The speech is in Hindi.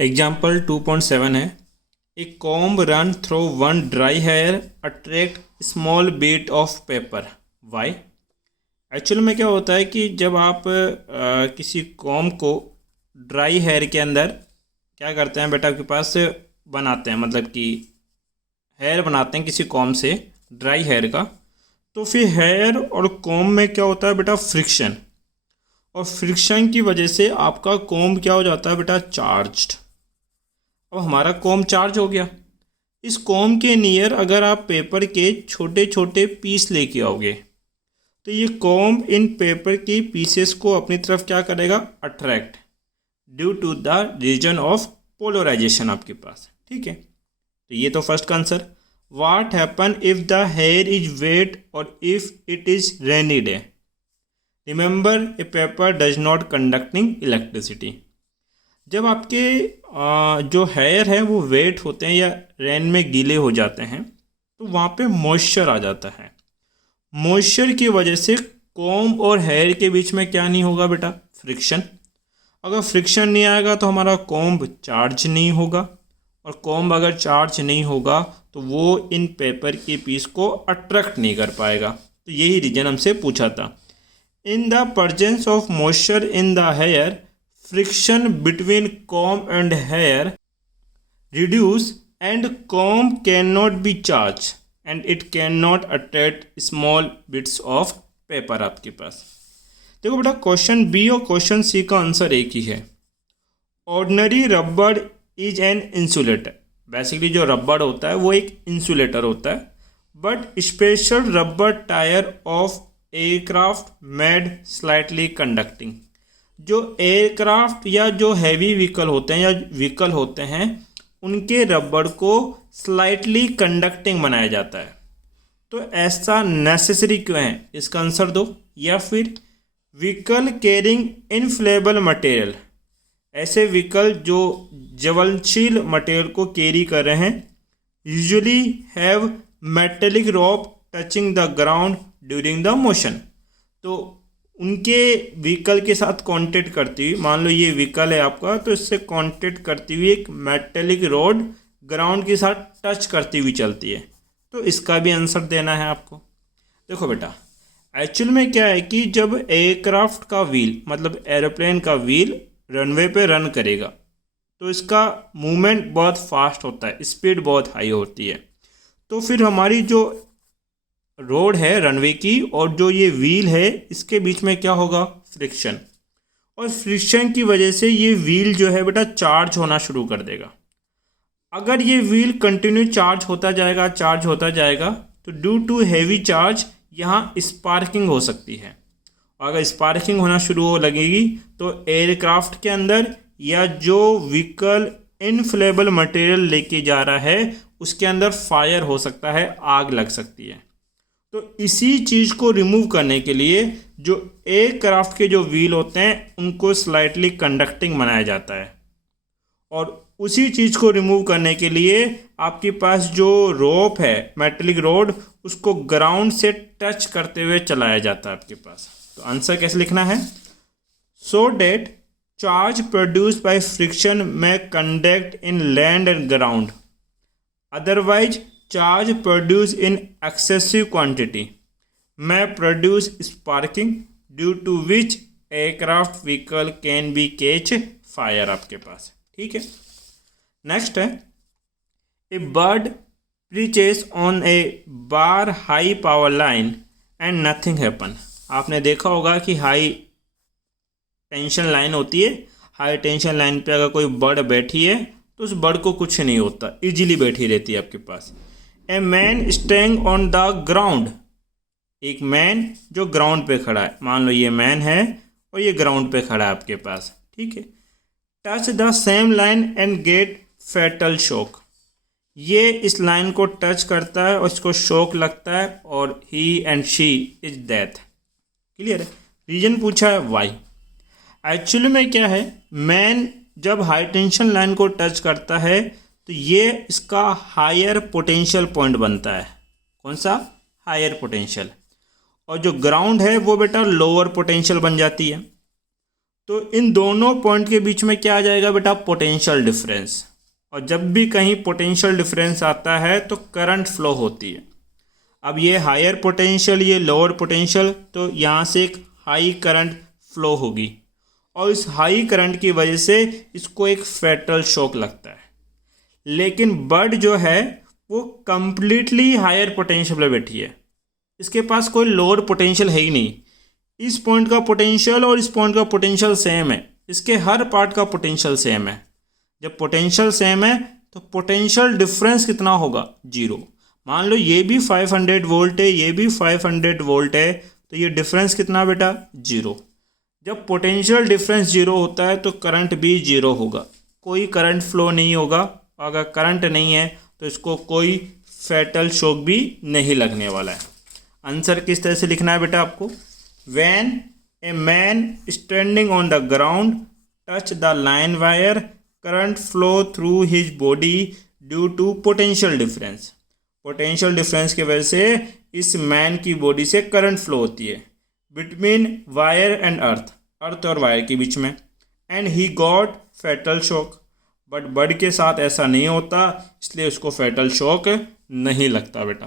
एग्जाम्पल 2.7 है। A comb run through one dry hair attract small bit of paper. Why? Actual में क्या होता है कि जब आप किसी कॉम्ब को ड्राई हेयर के अंदर क्या करते हैं बेटा, आपके पास बनाते हैं, मतलब कि हेयर बनाते हैं किसी कॉम्ब से ड्राई हेयर का, तो फिर हेयर और कॉम्ब में क्या होता है बेटा, फ्रिक्शन। और फ्रिक्शन की वजह से आपका कॉम्ब क्या हो जाता है बेटा, चार्ज्ड। अब हमारा कॉम्ब चार्ज हो गया। इस कॉम्ब के नियर अगर आप पेपर के छोटे छोटे पीस लेके आओगे तो ये कॉम्ब इन पेपर की पीसेस को अपनी तरफ क्या करेगा, attract, due to the reason of polarisation आपके पास। ठीक है, तो ये तो फर्स्ट का answer. What happen if the hair is wet और if it is rainy day? Remember a paper does not conducting electricity. जब आपके जो हेयर है वो वेट होते हैं या रेन में गीले हो जाते हैं तो वहाँ पे मॉइस्चर आ जाता है। मॉइस्चर की वजह से कॉम्ब और हेयर के बीच में क्या नहीं होगा बेटा, फ्रिक्शन। अगर फ्रिक्शन नहीं आएगा तो हमारा कॉम्ब चार्ज नहीं होगा, और कॉम्ब अगर चार्ज नहीं होगा तो वो इन पेपर के पीस को अट्रैक्ट नहीं कर पाएगा। तो यही रीजन हमसे पूछा था। In the presence of moisture in the hair, friction between comb and hair reduce and comb cannot be charged and it cannot attract small bits of paper। आपके पास देखो बेटा, क्वेश्चन बी और क्वेश्चन सी का आंसर एक ही है। ऑर्डिनरी रबड़ इज एन इंसुलेटर। बेसिकली जो रबड़ होता है वो एक इंसुलेटर होता है, बट स्पेशल रबड़ tyre of aircraft made slightly conducting. जो एयरक्राफ्ट या जो हैवी व्हीकल होते हैं या व्हीकल होते हैं उनके रबड़ को स्लाइटली कंडक्टिंग बनाया जाता है। तो ऐसा नेसेसरी क्यों है, इसका आंसर दो। या फिर व्हीकल कैरिंग इनफ्लेबल मटेरियल, ऐसे व्हीकल जो ज्वलनशील मटेरियल को कैरी कर रहे हैं, usually have metallic rope touching the ground during the motion. तो उनके व्हीकल के साथ कांटेक्ट करती हुई, मान लो ये व्हीकल है आपका, तो इससे कांटेक्ट करती हुई एक मेटेलिक रोड ग्राउंड के साथ टच करती हुई चलती है। तो इसका भी आंसर देना है आपको। देखो बेटा, एक्चुअल में क्या है कि जब एयरक्राफ्ट का व्हील, मतलब एरोप्लेन का व्हील रनवे पे रन करेगा तो इसका मूवमेंट बहुत फास्ट होता है, स्पीड बहुत हाई होती है। तो फिर हमारी जो रोड है रनवे की और जो ये व्हील है इसके बीच में क्या होगा, फ्रिक्शन। और फ्रिक्शन की वजह से ये व्हील जो है बेटा चार्ज होना शुरू कर देगा। अगर ये व्हील कंटिन्यू चार्ज होता जाएगा तो ड्यू टू हैवी चार्ज यहाँ स्पार्किंग हो सकती है। और अगर स्पार्किंग होना शुरू हो लगेगी तो एयरक्राफ्ट के अंदर या जो व्हीकल इनफ्लेबल मटेरियल लेके जा रहा है उसके अंदर फायर हो सकता है, आग लग सकती है। तो इसी चीज़ को रिमूव करने के लिए जो एयरक्राफ्ट के जो व्हील होते हैं उनको स्लाइटली कंडक्टिंग बनाया जाता है। और उसी चीज़ को रिमूव करने के लिए आपके पास जो रोप है, मेटेलिक रोड, उसको ग्राउंड से टच करते हुए चलाया जाता है आपके पास। तो आंसर कैसे लिखना है, so that charge produce by friction में conduct in land and ground, otherwise charge produce in excessive quantity may produce sparking due to which aircraft vehicle can be catch fire आपके पास। ठीक है, नेक्स्ट है, ए bird preaches on a bar high power line and nothing happen। आपने देखा होगा कि हाई टेंशन लाइन होती है, हाई टेंशन लाइन पे अगर कोई बर्ड बैठी है तो उस बर्ड को कुछ नहीं होता, इजीली बैठी रहती है आपके पास। A man staying on the ground, एक मैन जो ग्राउंड पे खड़ा है, मान लो ये मैन है और ये ग्राउंड पे खड़ा है आपके पास। ठीक है, touch the same line and get fatal shock, ये इस लाइन को टच करता है और इसको शॉक लगता है और he and she is death. Clear है, रीजन पूछा है वाई। एक्चुअली में क्या है, मैन जब हाई टेंशन लाइन को टच करता है तो ये इसका हायर पोटेंशियल पॉइंट बनता है। कौन सा, हायर पोटेंशियल। और जो ग्राउंड है वो बेटा लोअर पोटेंशियल बन जाती है। तो इन दोनों पॉइंट के बीच में क्या आ जाएगा बेटा, पोटेंशियल डिफरेंस। और जब भी कहीं पोटेंशियल डिफरेंस आता है तो करंट फ्लो होती है। अब ये हायर पोटेंशियल, ये लोअर पोटेंशियल, तो यहाँ से एक हाई करंट फ्लो होगी और इस हाई करंट की वजह से इसको एक फैटल शॉक लगता है। लेकिन बर्ड जो है वो कंप्लीटली हायर पोटेंशियल पे बैठी है, इसके पास कोई लोअर पोटेंशियल है ही नहीं। इस पॉइंट का पोटेंशियल और इस पॉइंट का पोटेंशियल सेम है, इसके हर पार्ट का पोटेंशियल सेम है। जब पोटेंशियल सेम है तो पोटेंशियल डिफरेंस कितना होगा, जीरो। मान लो ये भी 500 वोल्ट है, ये भी 500 वोल्ट है, तो ये डिफरेंस कितना बेटा, जीरो। जब पोटेंशियल डिफरेंस जीरो होता है तो करंट भी जीरो होगा, कोई करंट फ्लो नहीं होगा। अगर करंट नहीं है तो इसको कोई फैटल शॉक भी नहीं लगने वाला है। आंसर किस तरह से लिखना है बेटा आपको, when a man standing on the ground touch the line wire current flow through his body due to potential difference. Potential difference की वजह से इस मैन की बॉडी से करंट फ्लो होती है बिटवीन वायर एंड अर्थ, अर्थ और वायर के बीच में, and he got fatal shock. But bird के साथ ऐसा नहीं होता, इसलिए उसको फैटल शॉक नहीं लगता बेटा।